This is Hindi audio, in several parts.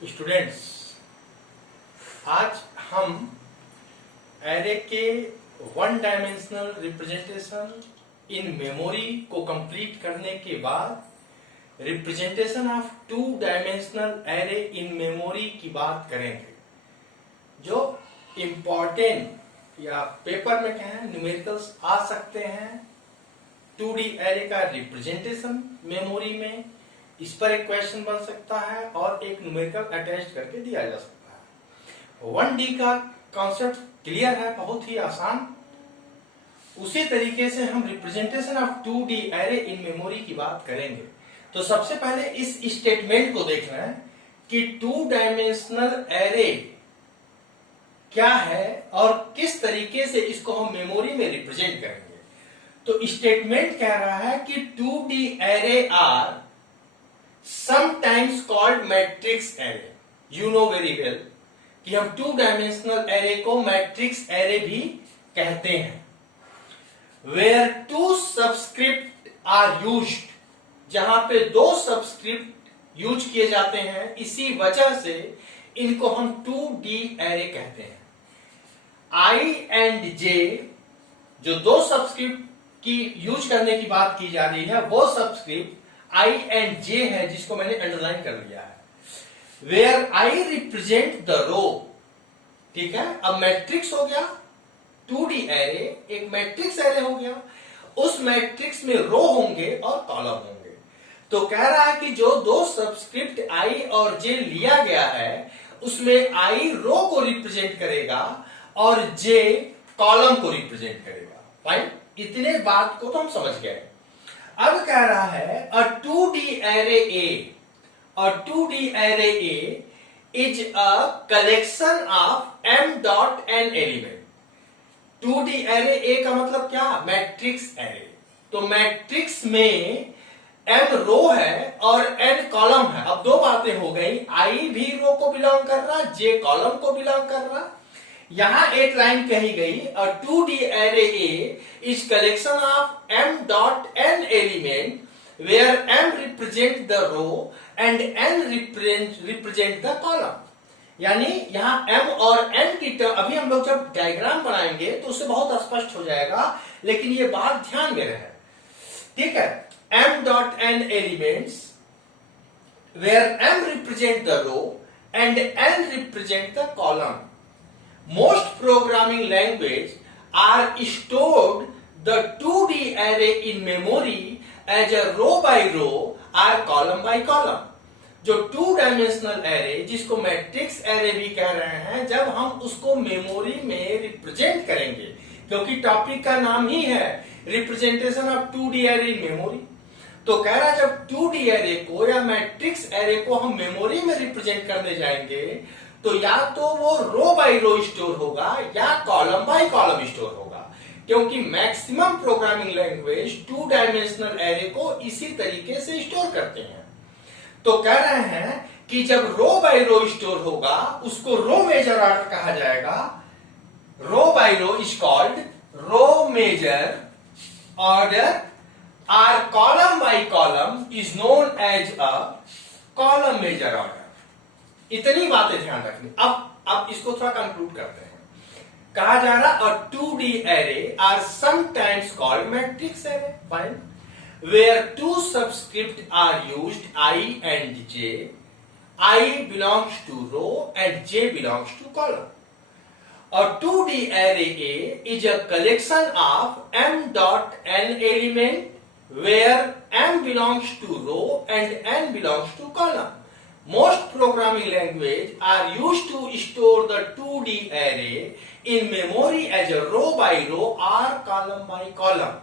स्टूडेंट्स, आज हम एरे के one dimensional representation in memory को कंप्लीट करने के बाद representation of two dimensional array in memory की बात करेंगे। जो इम्पोर्टेंट या पेपर में कहें न्यूमेरिकल्स आ सकते हैं 2D एरे का रिप्रेजेंटेशन मेमोरी में, इस पर एक क्वेश्चन बन सकता है और एक न्यूमेरिकल अटैच करके दिया जा सकता है। 1D का कॉन्सेप्ट क्लियर है, बहुत ही आसान। उसी तरीके से हम representation of 2D array in memory की बात करेंगे। तो सबसे पहले इस स्टेटमेंट को देखना है कि 2 डायमेंशनल एरे क्या है और किस तरीके से इसको हम मेमोरी में रिप्रेजेंट करेंगे। तो स्टेटमेंट कह रहा है कि 2D array are sometimes called matrix array. You know very well कि हम 2 डायमेंशनल एरे को मैट्रिक्स एरे भी कहते हैं। Where 2 सबस्क्रिप्ट आर यूज्ड, जहां पे 2 सबस्क्रिप्ट यूज किए जाते हैं, इसी वजह से इनको हम 2D एरे कहते हैं। I एंड J, जो 2 सबस्क्रिप्ट की यूज करने की बात की जा रही है, वो सबस्क्रिप्ट I एंड J है, जिसको मैंने अंडरलाइन कर लिया है। Where I represent the row, ठीक है। अब मैट्रिक्स हो गया 2D एरे, एक मैट्रिक्स एरे हो गया। उस मैट्रिक्स में रो होंगे और कॉलम होंगे। तो कह रहा है कि जो 2 सबस्क्रिप्ट I और J लिया गया है, उसमें I रो को रिप्रेजेंट करेगा और J कॉलम को रिप्रेजेंट करेगा। फाइन, इतने बात को तो हम समझ गए। अब कह रहा है a 2D array A, और 2D array A is a collection of m dot n element। 2D array A का मतलब क्या? Matrix array. तो मैट्रिक्स में m रो है और n कॉलम है। अब 2 बातें हो गई, I भी रो को बिलोंग कर रहा, J कॉलम को बिलोंग कर रहा। यहां एक लाइन कही गई, और 2D array A is collection of m dot n element where m represent the row and n represent the column। यानी यहां m और n की टर्म, अभी हम लोग जब डायग्राम बनाएंगे तो उससे बहुत स्पष्ट हो जाएगा, लेकिन ये बात ध्यान में रहे, ठीक है। m dot n elements where m represent the row and n represent the column। Most programming languages are stored the 2D array in memory as a row by row or column by column। जो 2 डायमेंशनल एरे, जिसको मैट्रिक्स एरे भी कह रहे हैं, जब हम उसको मेमोरी में रिप्रेजेंट करेंगे, क्योंकि टॉपिक का नाम ही है representation of 2D array in memory, तो कह रहा है जब 2D एरे को या मैट्रिक्स एरे को हम मेमोरी में रिप्रेजेंट करने जाएंगे, तो या तो वो रो बाय रो स्टोर होगा या कॉलम बाय कॉलम स्टोर होगा, क्योंकि maximum programming language 2 dimensional array को इसी तरीके से स्टोर करते हैं। तो कह रहे हैं कि जब रो बाय रो स्टोर होगा, उसको रो मेजर ऑर्डर कहा जाएगा। Row by row is called row major order, और column by column is known as a column major order. इतनी बातें ध्यान रखनी। अब इसको थोड़ा कंक्लूड करते हैं। कहा जा रहा और 2D array are sometimes called matrix array. Fine, where 2 subscript are used I and J। I belongs to row and J belongs to column. और 2D array A is a collection of m dot n element where m belongs to row and n belongs to column. Most programming languages are used to store the 2D array in memory as a row by row or column by column।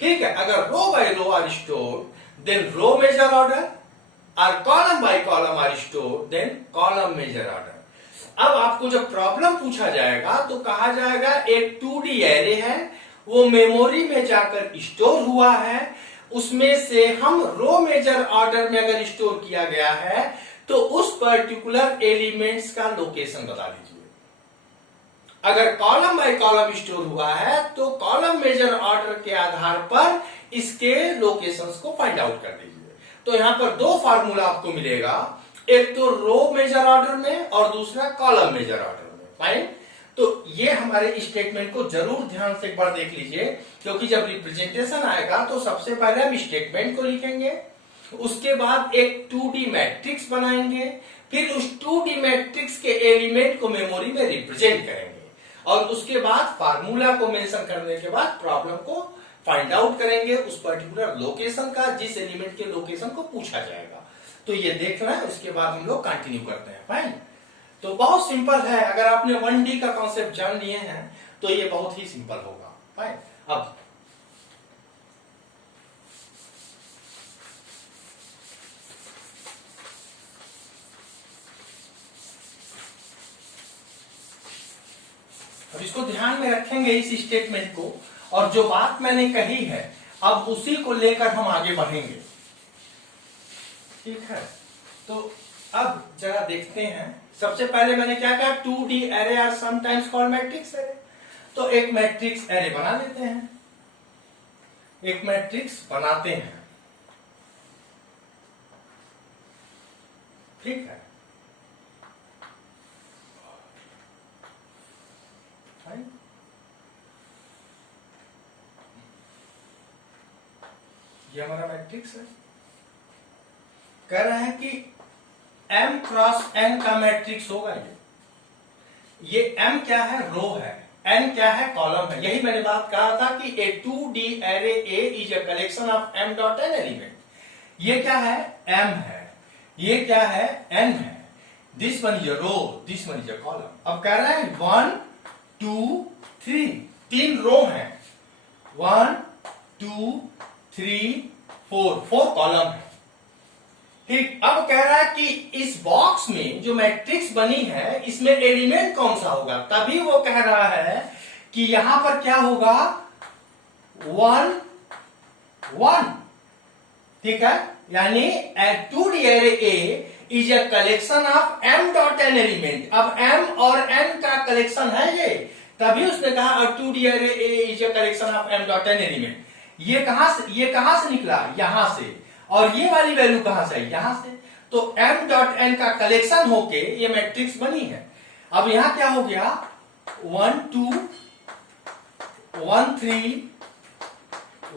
ठीक है, अगर row by row are stored, then row measure order, or column by column are stored, then column measure order। अब आपको जब प्रॉब्लम पूछा जाएगा तो कहा जाएगा एक 2D array है, वो मेमोरी में जाकर स्टोर हुआ है, उसमें से हम रो मेजर ऑर्डर में अगर स्टोर किया गया है, तो उस पर्टिकुलर एलिमेंट्स का लोकेशन बता दीजिए। अगर कॉलम बाय कॉलम स्टोर हुआ है, तो कॉलम मेजर ऑर्डर के आधार पर इसके लोकेशंस को फाइंड आउट कर दीजिए। तो यहां पर 2 फार्मूला आपको मिलेगा। एक तो रो मेजर ऑर्डर में और दूसरा कॉलम मेजर ऑर्डर में। फाइन। तो ये हमारे स्टेटमेंट को जरूर ध्यान से एक बार देख लीजिए, क्योंकि जब रिप्रेजेंटेशन आएगा तो सबसे पहले हम स्टेटमेंट को लिखेंगे, उसके बाद एक 2D मैट्रिक्स बनाएंगे, फिर उस 2D मैट्रिक्स के एलिमेंट को मेमोरी में रिप्रेजेंट करेंगे, और उसके बाद फार्मूला को मेंशन करने के बाद प्रॉब्लम को फाइंड आउट करेंगे उस पर्टिकुलर लोकेशन का, जिस एलिमेंट के लोकेशन को पूछा जाएगा। तो ये देखना है, उसके बाद हम लोग कंटिन्यू करते हैं। फाइन। तो बहुत सिंपल है, अगर आपने 1D का कॉन्सेप्ट जान लिए हैं तो ये बहुत ही सिंपल होगा। फाइन। अब इसको ध्यान में रखेंगे इस स्टेटमेंट को, और जो बात मैंने कही है अब उसी को लेकर हम आगे बढ़ेंगे। ठीक है। तो अब जरा देखते हैं, सबसे पहले मैंने क्या कहा, 2D array are sometimes called matrix array. तो एक मैट्रिक्स एरे बना लेते हैं, एक मैट्रिक्स बनाते हैं। ठीक है। ये हमारा मैट्रिक्स है। कह रहा है कि m क्रॉस n का मैट्रिक्स होगा। ये m क्या है, रो है, n क्या है, कॉलम है। यही मैंने बात कहा था कि a 2D array A is a collection of m dot n element। ये क्या है, m है, ये क्या है, n है। This one is a row, this one is a column. अब कह रहा है 1 2 3, 3 रो है, 1 2 3 4 कॉलम है। ठीक। अब कह रहा है कि इस बॉक्स में जो मैट्रिक्स बनी है इसमें एलिमेंट कौन सा होगा, तभी वो कह रहा है कि यहां पर क्या होगा, 1 1। ठीक है। यानी 2D array A is a collection of m dot n element. अब m और n का कलेक्शन है ये, तभी उसने कहा 2D array A is a collection of m dot n element. ये कहां से निकला, यहां से, और ये वाली वैल्यू कहां से, यहां से। तो m डॉट n का कलेक्शन होके ये मैट्रिक्स बनी है। अब यहां क्या हो गया, 1 2 1 3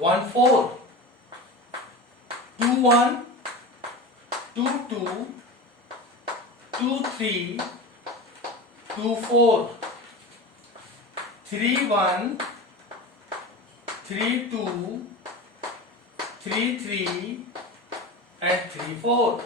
1 4 2 1 2 2 2 3 2 4 3 1 3 2 3 3 एंड 3 4।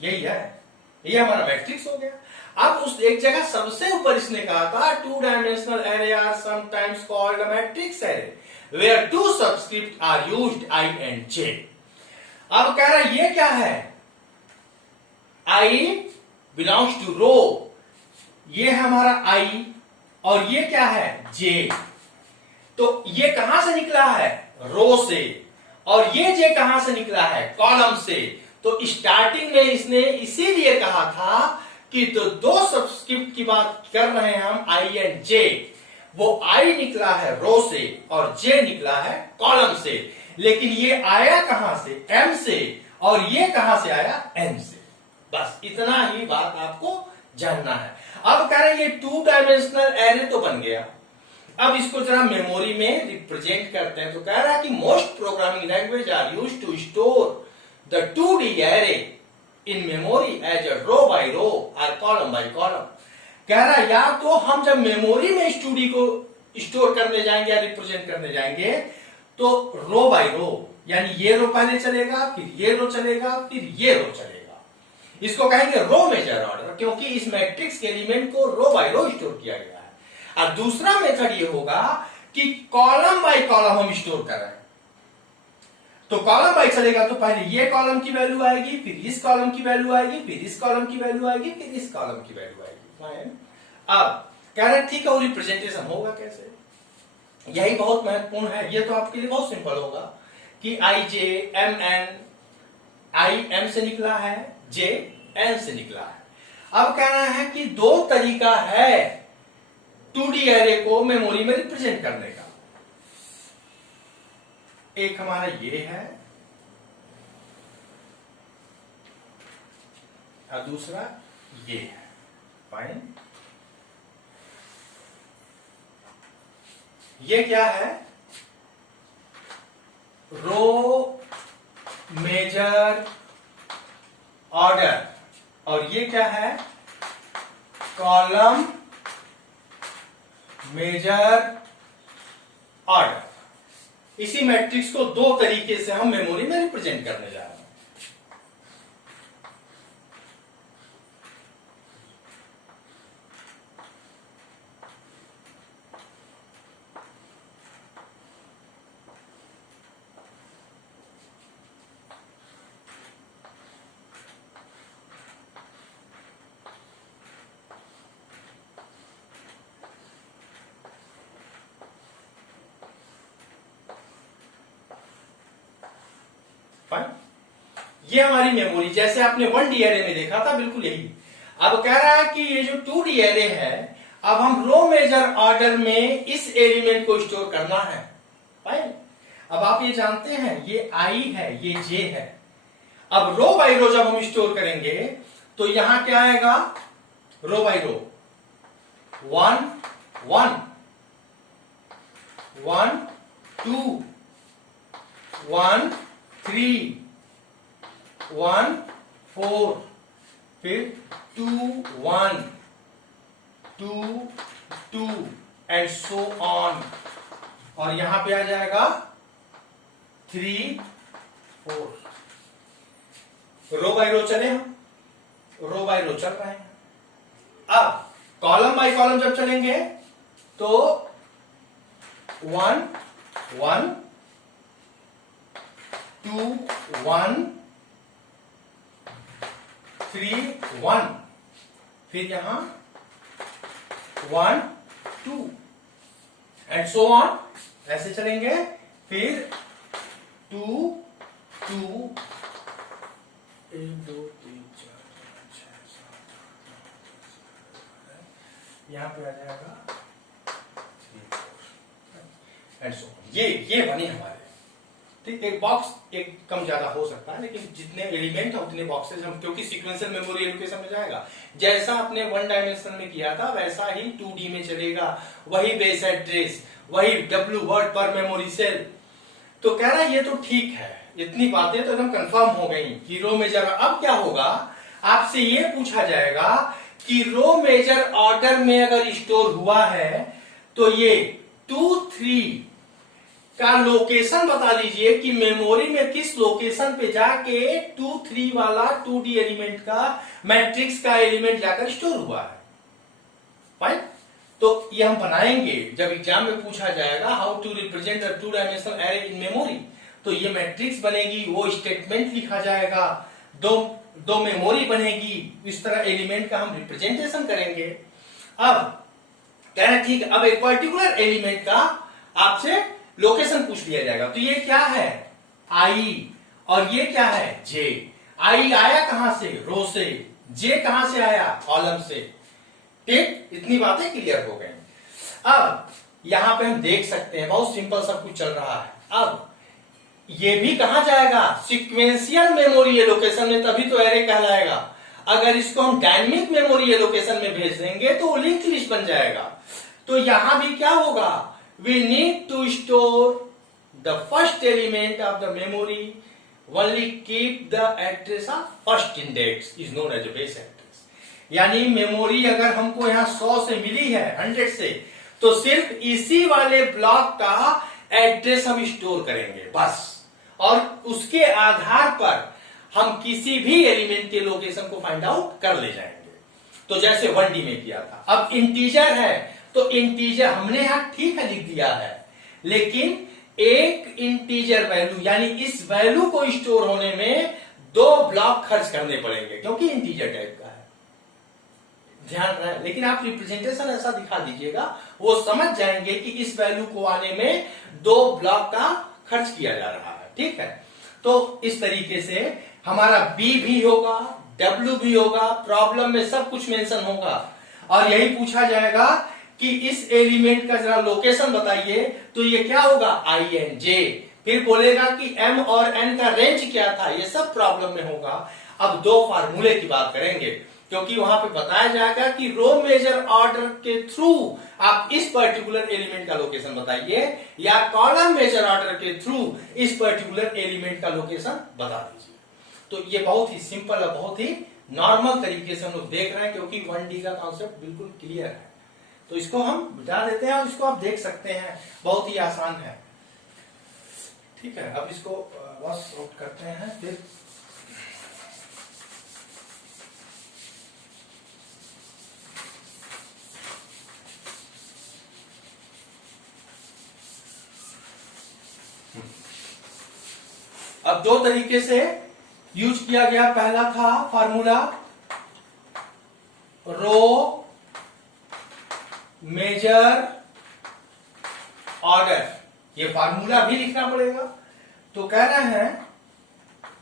यही है, ये हमारा मैट्रिक्स हो गया। अब उस एक जगह सबसे ऊपर इसने कहा था 2 dimensional array are sometimes called a matrix array where 2 subscript are used I and J। अब कह रहा है ये क्या है, I बिलोंग्स टू रो, ये है हमारा I, और ये क्या है, J। तो ये कहां से निकला है, रो से, और ये J कहां से निकला है, कॉलम से। तो स्टार्टिंग में इसने इसीलिए कहा था कि तो 2 सबस्क्रिप्ट की बात कर रहे हैं हम, I एंड J। वो I निकला है रो से और J निकला है कॉलम से, लेकिन ये आया कहां से, M से, और ये कहां से आया, N से। बस इतना ही बात आपको जानना है। अब कह रहे हैं ये 2 डायमेंशनल एरे तो बन गया, अब इसको जरा मेमोरी में रिप्रेजेंट करते हैं। तो कह रहा है कि most programming language are used to store the 2D array in memory as a row by row or column by column। कह रहा है या तो हम जब मेमोरी में इस 2D को स्टोर करने जाएंगे या रिप्रेजेंट करने जाएंगे तो रो बाय रो, यानी ये रो पहले चलेगा, फिर ये रो चलेगा, फिर ये रो चलेगा। इसको कहेंगे रो मेजर ऑर्डर, क्योंकि इस मैट्रिक्स के एलिमेंट को रो बाय रो स्टोर किया गया है। और दूसरा मेथड ये होगा कि कॉलम बाय कॉलम हम स्टोर कर रहे हैं। तो कॉलम बाय चलेगा तो पहले ये कॉलम की वैल्यू आएगी, फिर इस कॉलम की वैल्यू आएगी, फिर इस कॉलम की वैल्यू आएगी, फिर इस कॉलम की वैल्यू आएगी। अब कह रहे ठीक है, वो रिप्रेजेंटेशन होगा कैसे, यही बहुत महत्वपूर्ण है। ये तो आपके लिए बहुत सिंपल होगा कि आई जे एम एन, आई एम से निकला है, जे एन से निकला है। अब कह रहा है कि 2 तरीका है 2D एरे को मेमोरी में रिप्रेजेंट करने का। एक हमारा ये है, और दूसरा ये है। फाइन, ये क्या है? रो मेजर ऑर्डर, और ये क्या है? Column major order. इसी मैट्रिक्स को दो तरीके से हम मेमोरी में रिप्रेजेंट करने जा रहे हैं। फाइन, ये हमारी मेमोरी, जैसे आपने 1D एरे में देखा था, बिल्कुल यही। अब कह रहा है कि ये जो 2D एरे है, अब हम रो मेजर ऑर्डर में इस एलिमेंट को स्टोर करना है। फाइन, अब आप ये जानते हैं ये I है, ये J है। अब रो बाई रो जब हम स्टोर करेंगे तो यहां क्या आएगा? रो बाई रो 1 1 1 2 1 3 1 4, फिर 2 1 2 2 एंड सो ऑन। और यहां पे आ जाएगा 3 4। रो बाय रो चले, हम रो बाय रो चल रहे हैं। अब कॉलम बाय कॉलम जब चलेंगे तो 1 1 2 1 3 1, फिर यहां 1 2 एंड सो ऑन, ऐसे चलेंगे। फिर 2 2 1 2 3 4 5 6 7 8 यहां पे आ जाएगा 3 4 एंड सो। ये बनी हमारे, ठीक। एक बॉक्स एक कम ज्यादा हो सकता है, लेकिन जितने एलिमेंट है उतने बॉक्सेस हम, क्योंकि सीक्वेंशियल मेमोरी एलोकेशन में जाएगा। जैसा आपने 1 डायमेंशन में किया था वैसा ही 2D में चलेगा, वही बेस एड्रेस, वही W word per memory cell. तो कह रहा है ये तो ठीक है, इतनी बातें तो एकदम कंफर्म हो गई कि रो मेजर। अब क्या होगा, आपसे ये पूछा जाएगा कि रो मेजर ऑर्डर में अगर स्टोर हुआ है तो ये 2 3 का लोकेशन बता दीजिए कि मेमोरी में किस लोकेशन पे जाके 2 3 वाला 2D एलिमेंट का मैट्रिक्स का एलिमेंट जाकर स्टोर हुआ है। फाइन, तो ये हम बनाएंगे जब एग्जाम में पूछा जाएगा how to represent a 2 dimensional array in memory. तो ये मैट्रिक्स बनेगी, वो स्टेटमेंट लिखा जाएगा, दो मेमोरी बनेगी, इस तरह एलिमेंट का हम रिप्रेजेंटेशन करेंगे। अब कहना ठीक है, अब एक पर्टिकुलर एलिमेंट का आपसे लोकेशन पूछ लिया जाएगा। तो ये क्या है? I, और ये क्या है? J। I आया कहां से? रो से। J कहां से आया? कॉलम से। ठीक, इतनी बातें क्लियर हो गई। अब यहां पे हम देख सकते हैं बहुत सिंपल सब कुछ चल रहा है। अब ये भी कहां जाएगा? सीक्वेंशियल मेमोरी एलोकेशन में, तभी तो एरे कहलाएगा। अगर इसको हम डायनेमिक मेमोरी एलोकेशन में भेज देंगे तो लिंक लिस्ट बन जाएगा। तो यहां भी क्या होगा? We need to store the first element of the memory, only keep the address of first index is known as a base address। यानी मेमोरी अगर हमको यहाँ 100 से मिली है, 100 से, तो सिर्फ इसी वाले ब्लॉक का एड्रेस हम स्टोर करेंगे बस, और उसके आधार पर हम किसी भी एलिमेंट के लोकेशन को फाइंड आउट कर ले जाएंगे। तो जैसे 1D में किया था। अब इंटीजर है तो इंटीजर हमने यहां ठीक है लिख दिया है, लेकिन एक इंटीजर वैल्यू यानी इस वैल्यू को स्टोर होने में 2 ब्लॉक खर्च करने पड़ेंगे, क्योंकि इंटीजर टाइप का है, ध्यान रहे। लेकिन आप रिप्रेजेंटेशन ऐसा दिखा दीजिएगा, वो समझ जाएंगे कि इस वैल्यू को आने में 2 ब्लॉक का खर्च किया जा रहा है। ठीक है, तो इस तरीके से हमारा B भी होगा, W भी होगा, प्रॉब्लम में सब कुछ मेंशन होगा, और यही पूछा जाएगा कि इस एलिमेंट का जरा लोकेशन बताइए। तो ये क्या होगा? I and J। फिर बोलेगा कि M और N का रेंज क्या था, ये सब प्रॉब्लम में होगा। अब दो फार्मूले की बात करेंगे, क्योंकि वहां पे बताया जाएगा कि रो मेजर ऑर्डर के थ्रू आप इस पर्टिकुलर एलिमेंट का लोकेशन बताइए, या कॉलम मेजर ऑर्डर के थ्रू इस पर्टिकुलर एलिमेंट का लोकेशन बता दीजिए। तो ये बहुत ही सिंपल और बहुत ही नॉर्मल तरीके से हम लोग देख रहे हैं, क्योंकि 1D का कॉन्सेप्ट बिल्कुल क्लियर है। तो इसको हम मिटा देते हैं और इसको आप देख सकते हैं, बहुत ही आसान है। ठीक है, अब इसको वॉश आउट करते हैं फिर। अब दो तरीके से यूज किया गया। पहला था फार्मूला रो मेजर ऑर्डर, ये फार्मूला भी लिखना पड़ेगा। तो कह रहे हैं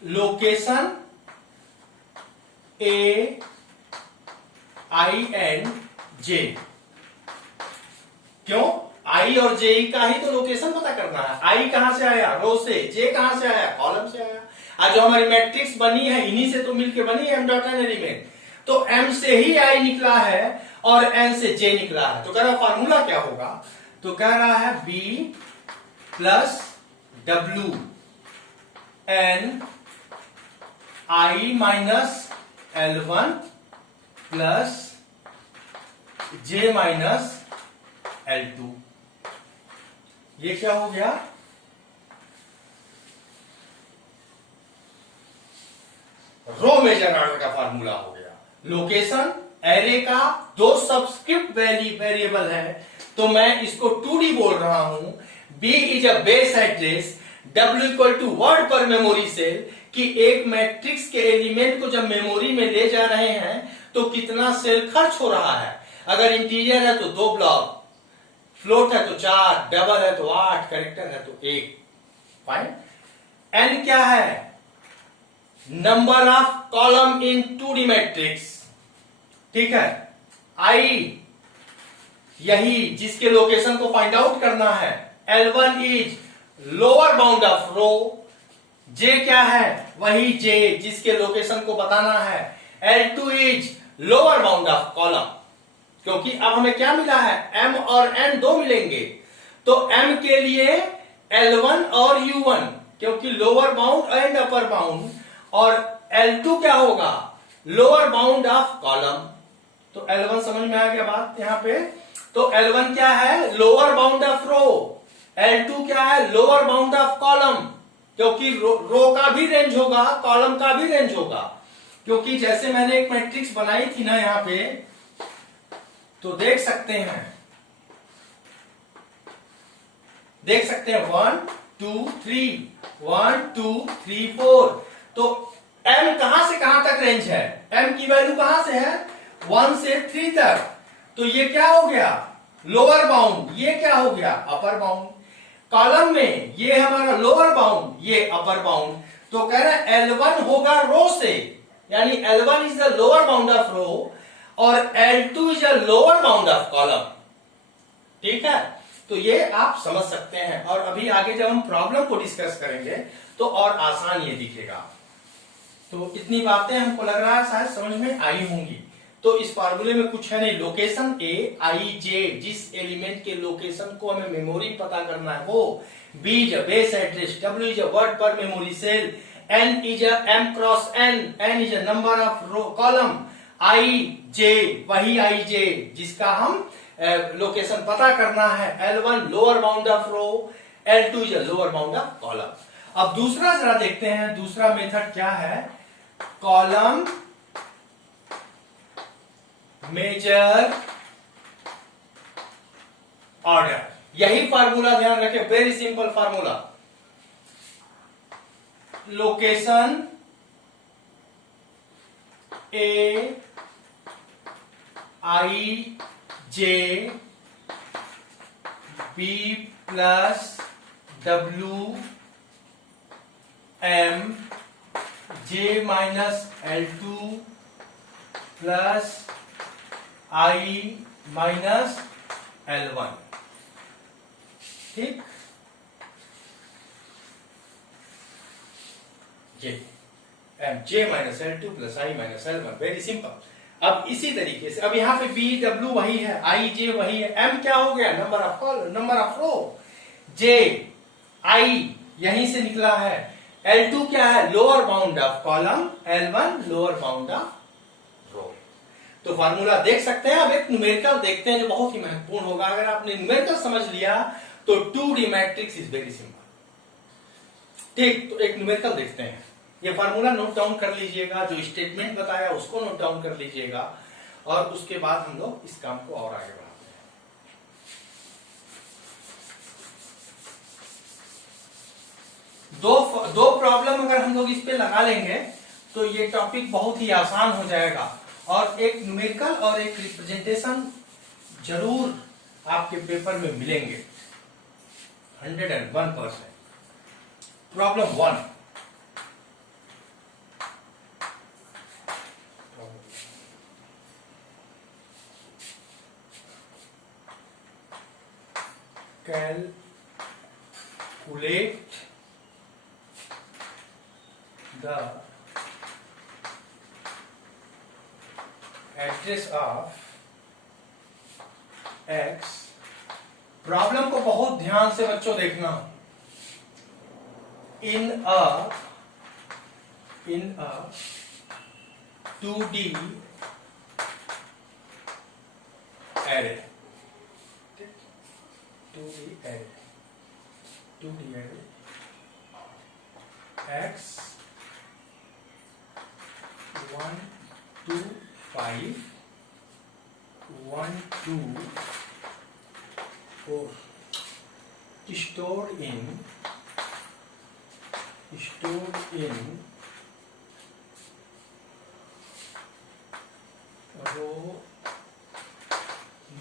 लोकेशन ए आई एंड जे। क्यों? आई और जे का ही तो लोकेशन पता करना है। आई कहां से आया? रो से। जे कहां से आया? कॉलम से आया। आज जो हमारी मैट्रिक्स बनी है इन्हीं से तो मिलके बनी है एम डॉट एन एलिमेंट। तो एम से ही आई निकला है और एन से जे निकला है। तो कह रहा फार्मूला क्या होगा? तो कह रहा है बी प्लस डब्ल्यू एन आई माइनस L1 प्लस जे माइनस L2। ये क्या हो गया? रो मेजर ऑर्डर का फार्मूला हो गया। लोकेशन एरे का दो सबस्क्रिप्ट वेरिएबल है, तो मैं इसको 2D बोल रहा हूं। B is a base address, W equal to word per memory cell, कि एक मैट्रिक्स के एलिमेंट को जब मेमोरी में ले जा रहे हैं तो कितना सेल खर्च हो रहा है। अगर इंटीजर है तो 2 ब्लॉक, फ्लोट है तो 4, डबल है तो 8, कैरेक्टर है तो 1। फाइन। एन क्या है? Number of column in 2D matrix. ठीक है। आई यही जिसके लोकेशन को फाइंड आउट करना है। L1 is lower bound of row. J क्या है? वही जे जिसके लोकेशन को बताना है। L2 is lower bound of column, क्योंकि अब हमें क्या मिला है? M और N दो मिलेंगे। तो M के लिए L1 और U1, क्योंकि lower bound and upper bound, और L2 क्या होगा? Lower bound of column. तो L1 समझ में आ गया बात यहां पे। तो L1 क्या है? Lower bound of row. L2 क्या है? लोअर बाउंड ऑफ कॉलम, क्योंकि रो का भी रेंज होगा, कॉलम का भी रेंज होगा। क्योंकि जैसे मैंने एक मैट्रिक्स बनाई थी ना यहां पे, तो देख सकते हैं 1 2 3, 1 2 3 4। तो M कहां से कहां तक रेंज है? M की वैल्यू कहां से है? 1 से 3 तक। तो ये क्या हो गया? Lower bound. ये क्या हो गया? Upper bound. कॉलम में ये हमारा लोअर बाउंड, ये अपर बाउंड। तो कह रहे हैं L1 होगा रो से, यानी L1 is the lower bound of row और L2 is the lower bound of column. ठीक है, तो ये आप समझ सकते हैं। और अभी आगे जब हम प्रॉब्लम को डिस्कस करेंगे तो और आसान ये दिखेगा। तो इतनी बातें हमको लग रहा है शायद समझ में आई होंगी। तो इस फार्मूले में कुछ है नहीं। लोकेशन ए आई जे, जिस एलिमेंट के लोकेशन को हमें मेमोरी पता करना है वो। B is a base address, W is a word per memory cell, N is a M cross N, N is a number of row column, I J वही आई जे जिसका हम लोकेशन पता करना है। L1 lower bound of row, L2 is a lower bound of column. अब दूसरा जरा देखते हैं, दूसरा मेथड क्या है? Column major order. यही फार्मूला ध्यान रखें, very simple formula. Location A I J B plus W M J minus L2 plus I minus L1। ठीक, ये M J minus L2 plus I minus L1, very simple. अब इसी तरीके से अब यहाँ पे बी डब्ल्यू वही है, आई जे वही है, एम क्या हो गया, number of column, number of row, J I यहीं से निकला है, L2 क्या है, lower bound of column, L1 lower bound of row. तो फार्मूला देख सकते हैं। अब एक न्यूमेरिकल देखते हैं जो बहुत ही महत्वपूर्ण होगा। अगर आपने न्यूमेरिकल समझ लिया तो 2D matrix is very simple. ठीक, तो एक न्यूमेरिकल देखते हैं। ये फार्मूला नोट डाउन कर लीजिएगा, जो स्टेटमेंट बताया उसको नोट डाउन कर लीजिएगा, और उसके बाद हम लोग इस काम को और आगे बढ़ाते हैं। दो प्रॉब्लम अगर हम लोग इस पे लगा लेंगे तो ये टॉपिक बहुत ही आसान हो जाएगा, और एक न्यूमेरिकल और एक रिप्रेजेंटेशन जरूर आपके पेपर में मिलेंगे 101%। Problem 1, calculate the address of x। Problem को बहुत ध्यान से बच्चों देखना। in a 2D array, 2D array x 1 2 5 1 2 4 stored in row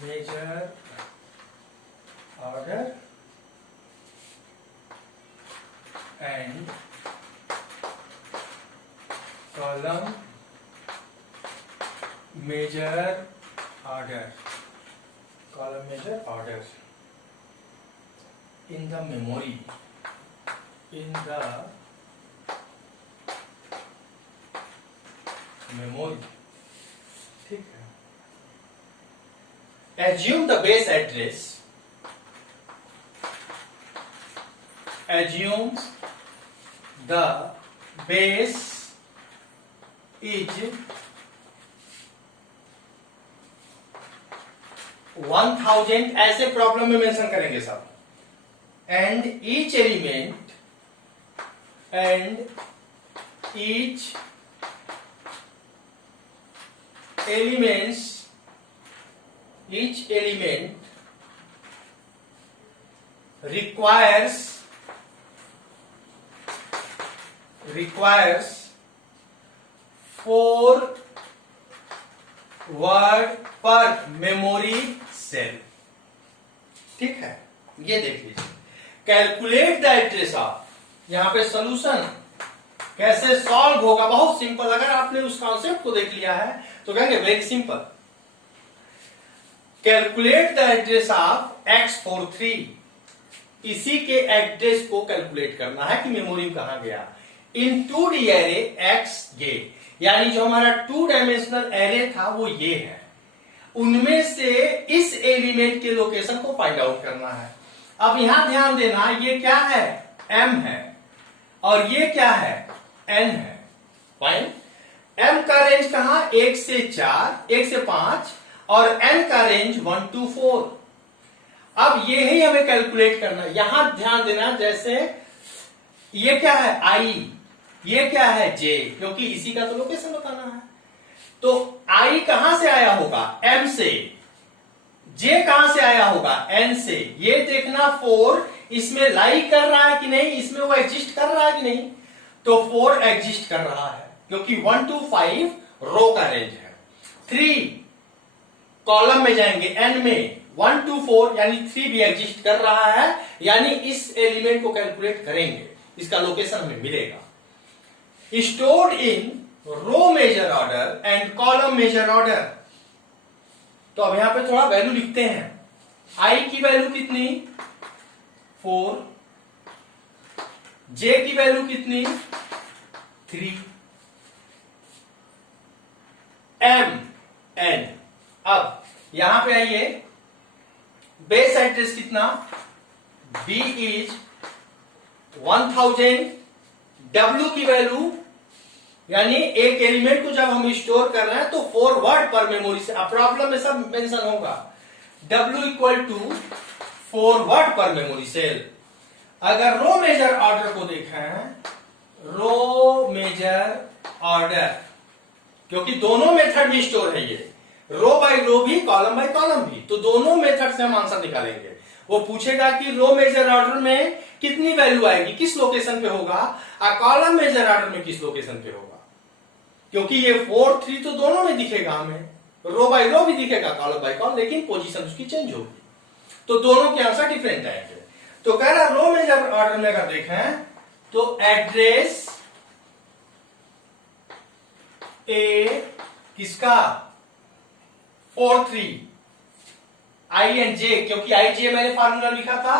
measure order and column measure order in the memory, ठीक है। Assume the base address, assumes the base is 1000, ऐसे प्रॉब्लम में मेंशन करेंगे सब, and each element requires 4 word per memory cell, ठीक है। ये देख लीजिए, कैलकुलेट द एड्रेस ऑफ, यहां पे सॉल्यूशन कैसे सॉल्व होगा, बहुत सिंपल। अगर आपने उस कॉन्सेप्ट को देख लिया है तो कहेंगे very simple. Calculate the address of x43, इसी के एड्रेस को कैलकुलेट करना है कि मेमोरी में कहां गया। इन 2D एरे x ये, यानी जो हमारा 2 डायमेंशनल एरे था वो ये है, उनमें से इस एलिमेंट के लोकेशन को फाइंड आउट करना है। अब यहां ध्यान देना, ये क्या है, m है, और ये क्या है, n है। फाइन, m का रेंज कहां, 1 से 4, 1 से 5, और n का रेंज 1 to 4। अब ये ही हमें कैलकुलेट करना है। यहां ध्यान देना, जैसे ये क्या है, i, ये क्या है, j, क्योंकि इसी का तो लोकेशन बताना है। तो i कहां से आया होगा, m से, j कहां से आया होगा, n से। ये देखना 4 इसमें लाई कर रहा है कि नहीं, इसमें वो एग्जिस्ट कर रहा है कि नहीं, तो 4 एग्जिस्ट कर रहा है, क्योंकि 1 to 5 रो का रेंज है। 3 कॉलम में जाएंगे, n में 1 to 4 यानी 3 भी एग्जिस्ट कर रहा है, यानी इस एलिमेंट को कैलकुलेट करेंगे, इसका लोकेशन हमें मिलेगा। Stored in row major order and column major order. तो अब यहां पे थोड़ा वैल्यू लिखते हैं। i की वैल्यू कितनी, 4, j की वैल्यू कितनी, 3, एम एन। अब यहां पे आइए, बेस एड्रेस कितना, बी इज 1000, डब्ल्यू की वैल्यू, यानी एक एलिमेंट को जब हम स्टोर कर रहे हैं तो 4 वर्ड पर मेमोरी से, अब प्रॉब्लम में सब मेंशन होगा, W equal to 4 word per memory cell. अगर रो मेजर ऑर्डर को देखें, रो मेजर ऑर्डर, क्योंकि दोनों मेथड में स्टोर है ये, रो बाय रो भी, कॉलम बाय कॉलम भी, तो दोनों मेथड से हम आंसर निकालेंगे। वो पूछेगा कि रो मेजर ऑर्डर में कितनी वैल्यू आएगी, किस लोकेशन पे होगा, और कॉलम मेजर ऑर्डर में किस लोकेशन पे होगा, क्योंकि ये 4 3 तो दोनों में दिखेगा हमें, रो बाय रो भी दिखेगा, कॉलम बाय कॉलम, लेकिन पोजीशन उसकी चेंज होगी, तो दोनों के आंसर डिफरेंट आएंगे। तो कह रहा रो मेजर ऑर्डर में अगर देखें तो एड्रेस ए किसका, 4 3, आई एंड जे, क्योंकि आई जे मैंने फार्मूला लिखा था,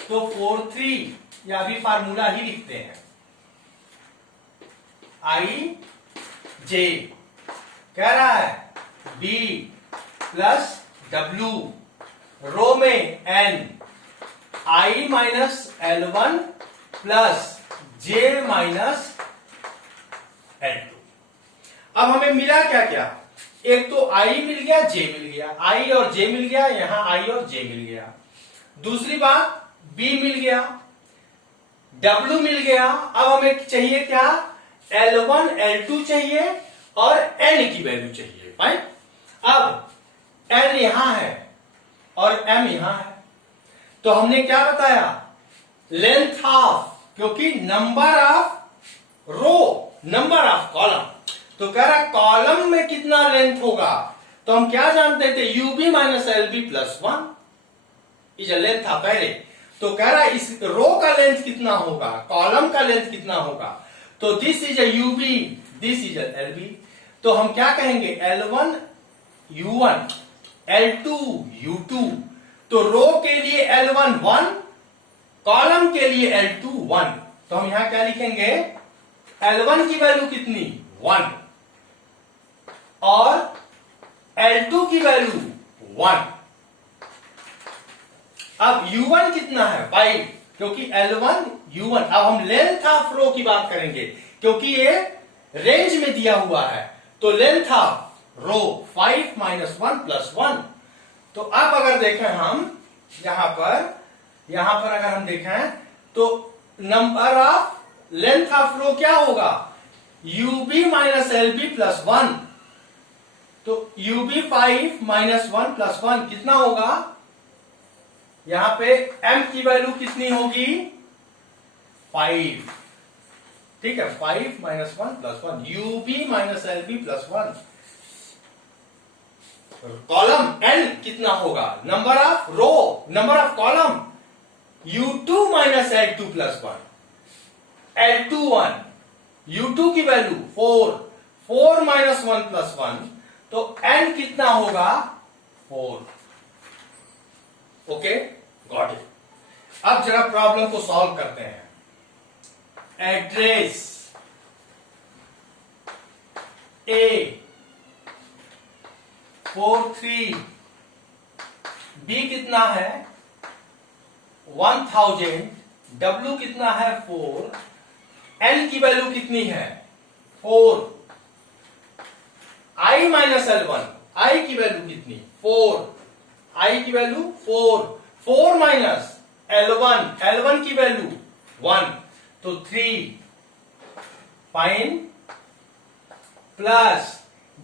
तो 4 3 या भी फार्मूला ही लिखते हैं, आई जे। कह रहा है बी प्लस डब्ल्यू, रो में एन, आई माइनस L1 प्लस जे माइनस L2। अब हमें मिला क्या क्या, एक तो आई मिल गया, जे मिल गया, आई और जे मिल गया, यहां आई और जे मिल गया। दूसरी बात, बी मिल गया, डब्ल्यू मिल गया। अब हमें चाहिए क्या, L1 L2 चाहिए और n की वैल्यू चाहिए, फाइन। अब n यहां है और m यहां है, तो हमने क्या बताया, लेंथ ऑफ, क्योंकि number of row, number of column, तो कह रहा कॉलम में कितना लेंथ होगा, तो हम क्या जानते थे, UB minus LB plus 1 is length of array. तो कह रहा इस रो का लेंथ कितना होगा, कॉलम का लेंथ कितना होगा, तो this is a UB, this is a LB. तो हम क्या कहेंगे, L1 U1, L2 U2। तो रो के लिए L1 1, कॉलम के लिए L2 1। तो हम यहां क्या लिखेंगे, L1 की वैल्यू कितनी, 1, और L2 की वैल्यू 1। अब U1 कितना है, 5, क्योंकि L1 U1। अब हम लेंथ ऑफ रो की बात करेंगे, क्योंकि ये रेंज में दिया हुआ है, तो length of row 5 minus 1 plus 1। तो अब अगर देखें हम यहां पर अगर हम देखें तो नंबर ऑफ लेंथ ऑफ रो क्या होगा, यूबी माइनस एलबी प्लस 1। तो यूबी 5 माइनस 1 प्लस 1 कितना होगा, यहां पे m की वैल्यू कितनी होगी, 5, ठीक है, 5 minus 1 plus 1, UB minus LB plus 1। Column n कितना होगा, number of row, number of column, U2 minus L2 plus 1, L2 1, U2 की वैल्यू 4, 4 माइनस 1 प्लस 1, तो n कितना होगा, 4। Okay, got it. अब जरा प्रॉब्लम को सॉल्व करते हैं। एड्रेस A 4 3, B कितना है 1000, W कितना है 4, N की वैल्यू कितनी है 4, I माइनस L1, I की वैल्यू कितनी 4, I की वैल्यू 4, 4 माइनस L1, L1 की वैल्यू 1, तो 3, fine, plus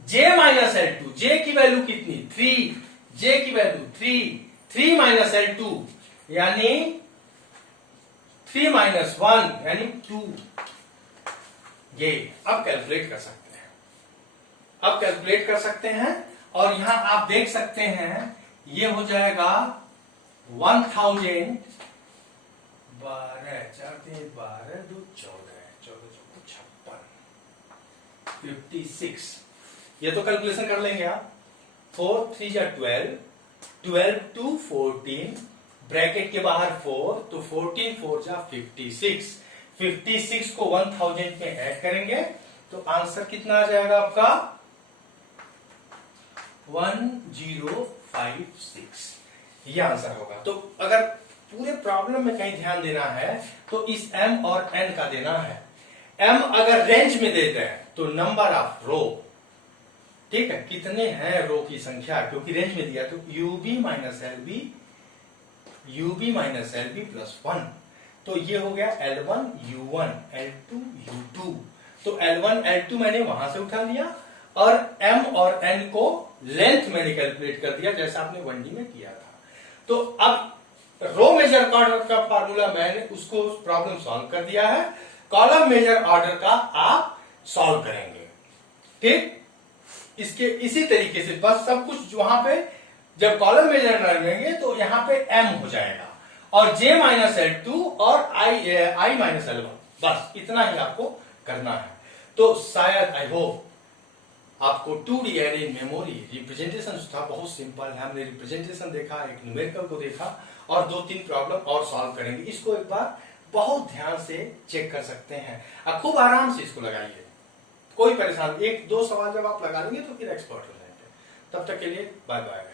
J minus L2, J की वैल्यू कितनी 3, J की वैल्यू 3, 3 माइनस L2 यानी 3 माइनस 1 यानी 2। ये अब कैलकुलेट कर सकते हैं, अब कैलकुलेट कर सकते हैं, और यहां आप देख सकते हैं ये हो जाएगा 1000, 12 4 3 12 2 14 14 56, 56। ये तो कैलकुलेशन कर लेंगे आप, 4 3 जा 12, 12 2 14, ब्रैकेट के बाहर 4, तो 14 4 जा 56, 56 को 1000 में ऐड करेंगे तो आंसर कितना आ जाएगा आपका 1056 ये आंसर होगा। तो अगर पूरे प्रॉब्लम में कहीं ध्यान देना है तो इस m और n का देना है। m अगर रेंज में देते हैं तो नंबर ऑफ रो, ठीक है, कितने हैं रो की संख्या, क्योंकि रेंज में दिया तो ub minus L B plus 1, तो ये हो गया L1 U1 L2 U2। तो L1 L2 मैंने वहां से उठा लिया और m और n को लेंथ मैंने कैलकुलेट कर दिया जैसा आपने 1D में किया था। तो अब रो मेजर ऑर्डर का फार्मूला मैंने उसको प्रॉब्लम सॉल्व कर दिया है, कॉलम मेजर ऑर्डर का आप सॉल्व करेंगे, ठीक। इसके इसी तरीके से बस सब कुछ वहां पे जब कॉलम मेजर लेंगे तो यहां पे m हो जाएगा और j माइनस L2 और I माइनस L1, बस इतना ही आपको करना है। तो शायद आई होप आपको 2D array in memory representation था बहुत सिंपल है। हमने रिप्रेजेंटेशन देखा, एक न्यूमेरिकल को देखा और 2-3 प्रॉब्लम और सॉल्व करेंगे। इसको एक बार बहुत ध्यान से चेक कर सकते हैं, आप खूब आराम से इसको लगाइए, कोई परेशानी, 1-2 सवाल जब आप लगा लेंगे तो फिर एक्सपर्ट हो जाएंगे। तब तक के लिए बाय बाय।